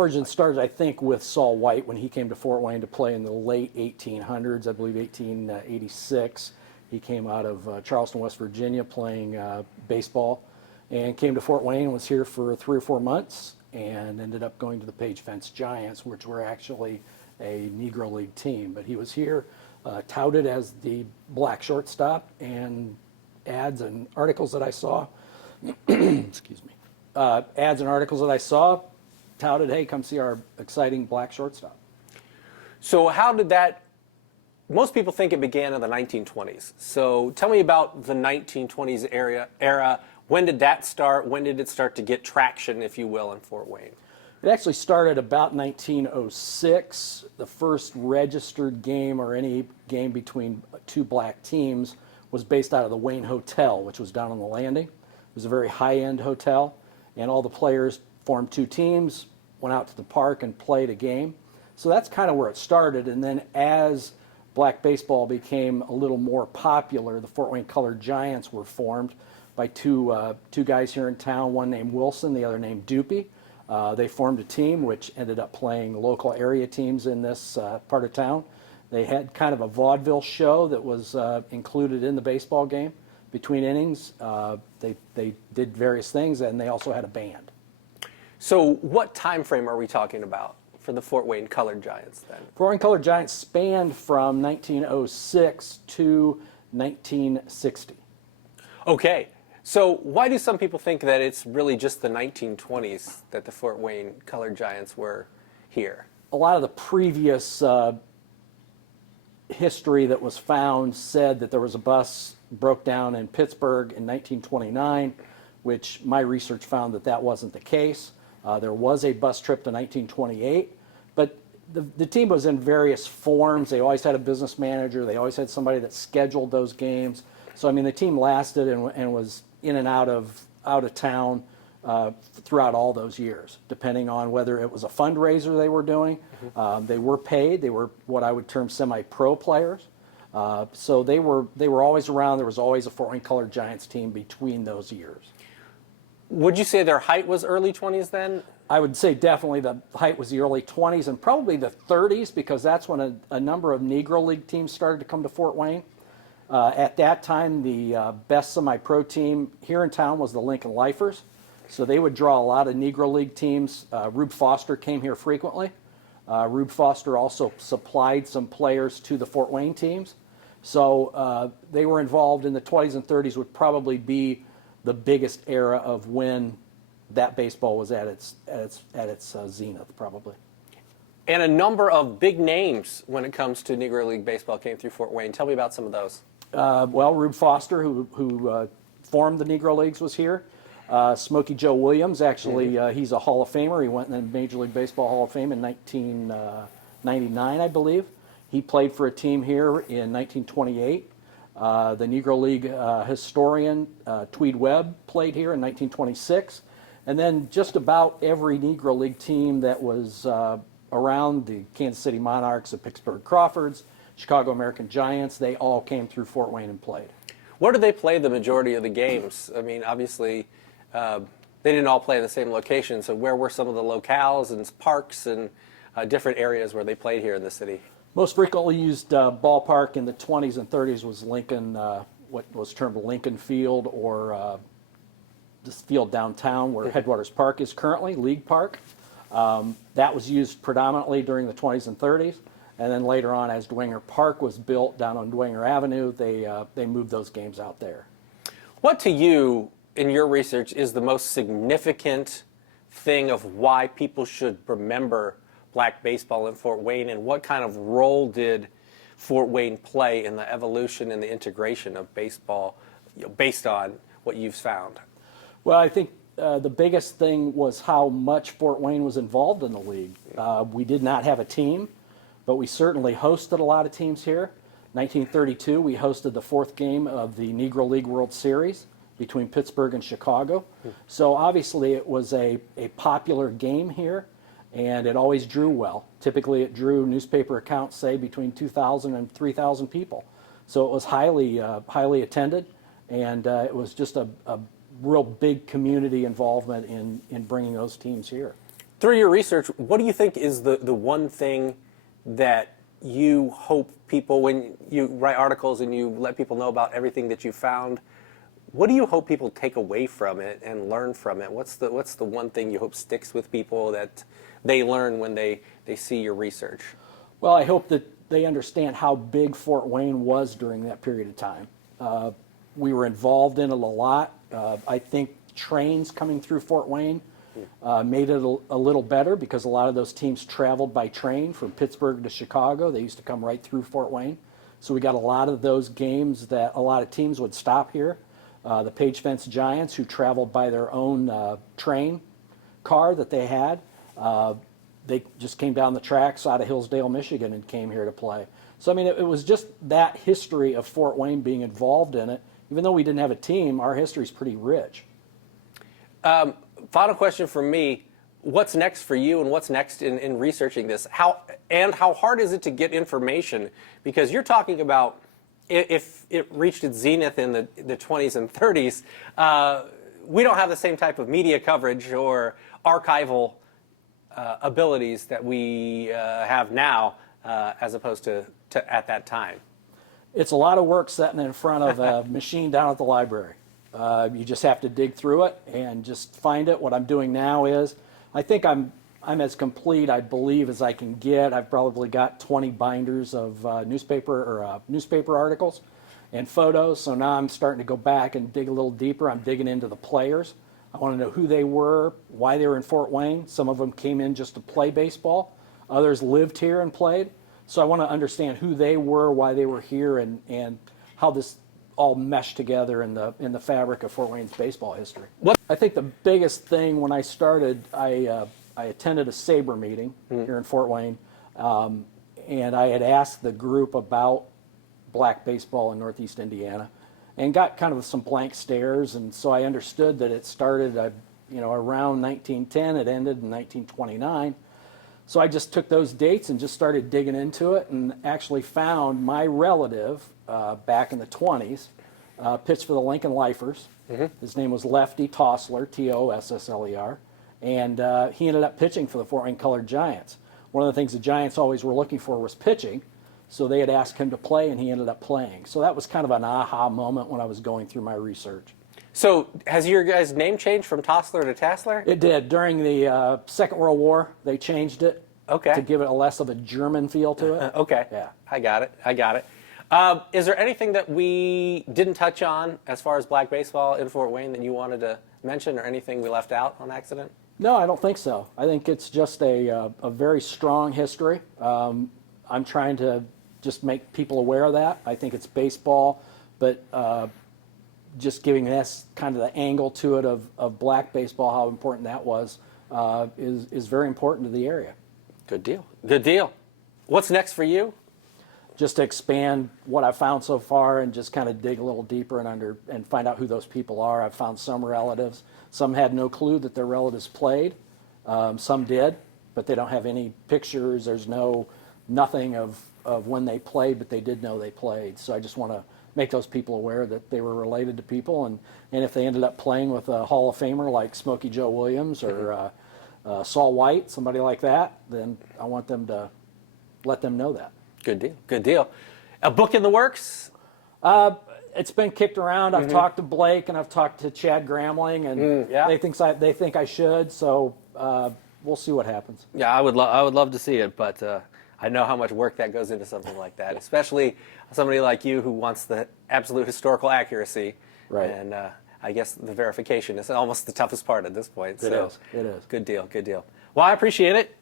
origin started, I think, with Saul White when he came to Fort Wayne to play in the late 1800s, I believe 1886. He came out of Charleston, West Virginia, playing baseball, and came to Fort Wayne and was here for 3 or 4 months, and ended up going to the Page Fence Giants, which were actually a Negro League team. But he was here, touted as the black shortstop, and ads and articles that I saw, excuse me, ads and articles that I saw touted, hey, come see our exciting black shortstop. So how did that, most people think it began in the 1920s. So tell me about the 1920s era. When did that start? When did it start to get traction, if you will, in Fort Wayne? It actually started about 1906. The first registered game or any game between 2 black teams was based out of the Wayne Hotel, which was down on the landing. It was a very high-end hotel, and all the players formed 2 teams, went out to the park and played a game. So that's kind of where it started. And then as black baseball became a little more popular, the Fort Wayne Colored Giants were formed by two guys here in town, one named Wilson, the other named Doopy. They formed a team which ended up playing local area teams in this part of town. They had kind of a vaudeville show that was included in the baseball game between innings. They did various things, and they also had a band. So what time frame are we talking about for the Fort Wayne Colored Giants then? Fort Wayne Colored Giants spanned from 1906 to 1960. Okay. So why do some people think that it's really just the 1920s that the Fort Wayne Colored Giants were here? A lot of the previous history that was found said that there was a bus broke down in Pittsburgh in 1929, which my research found that that wasn't the case. There was a bus trip to 1928, but the team was in various forms. They always had a business manager. They always had somebody that scheduled those games. So, I mean, the team lasted and was in and out of town throughout all those years, depending on whether it was a fundraiser they were doing. They were paid. They were what I would term semi-pro players. So they were always around. There was always a Fort Wayne Colored Giants team between those years. Would you say their height was early 20s then? I would say definitely the height was the early 20s and probably the 30s, because that's when a number of Negro League teams started to come to Fort Wayne. At that time, the best semi-pro team here in town was the Lincoln Lifers. So they would draw a lot of Negro League teams. Rube Foster came here frequently. Rube Foster also supplied some players to the Fort Wayne teams. So they were involved in the 20s and 30s, would probably be the biggest era of when that baseball was at its zenith, probably. And a number of big names when it comes to Negro League baseball came through Fort Wayne. Tell me about some of those. Well, Rube Foster, who formed the Negro Leagues, was here. Smokey Joe Williams, actually, he's a Hall of Famer. He went in the Major League Baseball Hall of Fame in 1999, I believe. He played for a team here in 1928. The Negro League historian, Tweed Webb, played here in 1926. And then just about every Negro League team that was around, the Kansas City Monarchs, the Pittsburgh Crawfords, Chicago American Giants, they all came through Fort Wayne and played. Where did they play the majority of the games? I mean, obviously, they didn't all play in the same location, so where were some of the locales and parks and different areas where they played here in the city? Most frequently used ballpark in the 20s and 30s was Lincoln, what was termed Lincoln Field, or this field downtown where Headwaters Park is currently, League Park. That was used predominantly during the 20s and 30s. And then later on, as Dwenger Park was built down on Dwenger Avenue, they moved those games out there. What to you, in your research, is the most significant thing of why people should remember black baseball in Fort Wayne, and what kind of role did Fort Wayne play in the evolution and the integration of baseball, based on what you've found? Well, I think the biggest thing was how much Fort Wayne was involved in the league. We did not have a team, but we certainly hosted a lot of teams here. 1932, we hosted the 4th game of the Negro League World Series between Pittsburgh and Chicago. So obviously it was a popular game here, and it always drew well. Typically it drew, newspaper accounts say, between 2,000 and 3,000 people. So it was highly attended, and it was just a real big community involvement in bringing those teams here. Through your research, what do you think is the one thing that you hope people, when you write articles and you let people know about everything that you found, what do you hope people take away from it and learn from it? What's the one thing you hope sticks with people that they learn when they see your research? Well, I hope that they understand how big Fort Wayne was during that period of time. We were involved in it a lot. I think trains coming through Fort Wayne made it a little better because a lot of those teams traveled by train from Pittsburgh to Chicago. They used to come right through Fort Wayne. So we got a lot of those games that a lot of teams would stop here. The Page Fence Giants, who traveled by their own train car that they had, they just came down the tracks out of Hillsdale, Michigan, and came here to play. So, I mean, it was just that history of Fort Wayne being involved in it. Even though we didn't have a team, our history is pretty rich. Final question from me. What's next for you, and what's next in researching this? How hard is it to get information? Because you're talking about if it reached its zenith in the 20s and 30s, we don't have the same type of media coverage or archival abilities that we have now as opposed to at that time. It's a lot of work sitting in front of a machine down at the library. You just have to dig through it and just find it. What I'm doing now is, I think I'm as complete, I believe, as I can get. I've probably got 20 binders of newspaper articles and photos. So now I'm starting to go back and dig a little deeper. I'm digging into the players. I want to know who they were, why they were in Fort Wayne. Some of them came in just to play baseball. Others lived here and played. So I want to understand who they were, why they were here, and how this all meshed together in the fabric of Fort Wayne's baseball history. I think the biggest thing when I started, I attended a SABR meeting here in Fort Wayne, and I had asked the group about black baseball in Northeast Indiana, and got kind of some blank stares. And so I understood that it started, around 1910. It ended in 1929. So I just took those dates and just started digging into it, and actually found my relative back in the 20s pitched for the Lincoln Lifers. His name was Lefty Tassler, Tossler, and he ended up pitching for the Fort Wayne Colored Giants. One of the things the Giants always were looking for was pitching, so they had asked him to play, and he ended up playing. So that was kind of an aha moment when I was going through my research. So has your guys' name changed from Tassler to Tassler? It did. During the Second World War, they changed it to give it a less of a German feel to it. Okay. Yeah. I got it. Is there anything that we didn't touch on as far as black baseball in Fort Wayne that you wanted to mention, or anything we left out on accident? No, I don't think so. I think it's just a very strong history. I'm trying to just make people aware of that. I think it's baseball, but just giving this kind of the angle to it of black baseball, how important that was, is very important to the area. Good deal. Good deal. What's next for you? Just to expand what I've found so far and just kind of dig a little deeper and find out who those people are. I've found some relatives. Some had no clue that their relatives played. Some did, but they don't have any pictures. There's nothing of when they played, but they did know they played. So I just want to make those people aware that they were related to people. And if they ended up playing with a Hall of Famer like Smokey Joe Williams or Saul White, somebody like that, then I want them to let them know that. Good deal. Good deal. A book in the works? It's been kicked around. I've talked to Blake and I've talked to Chad Gramling, and they think I should. So we'll see what happens. Yeah, I would love to see it, but I know how much work that goes into something like that, especially somebody like you who wants the absolute historical accuracy. Right. And I guess the verification is almost the toughest part at this point. It is. Good deal. Good deal. Well, I appreciate it.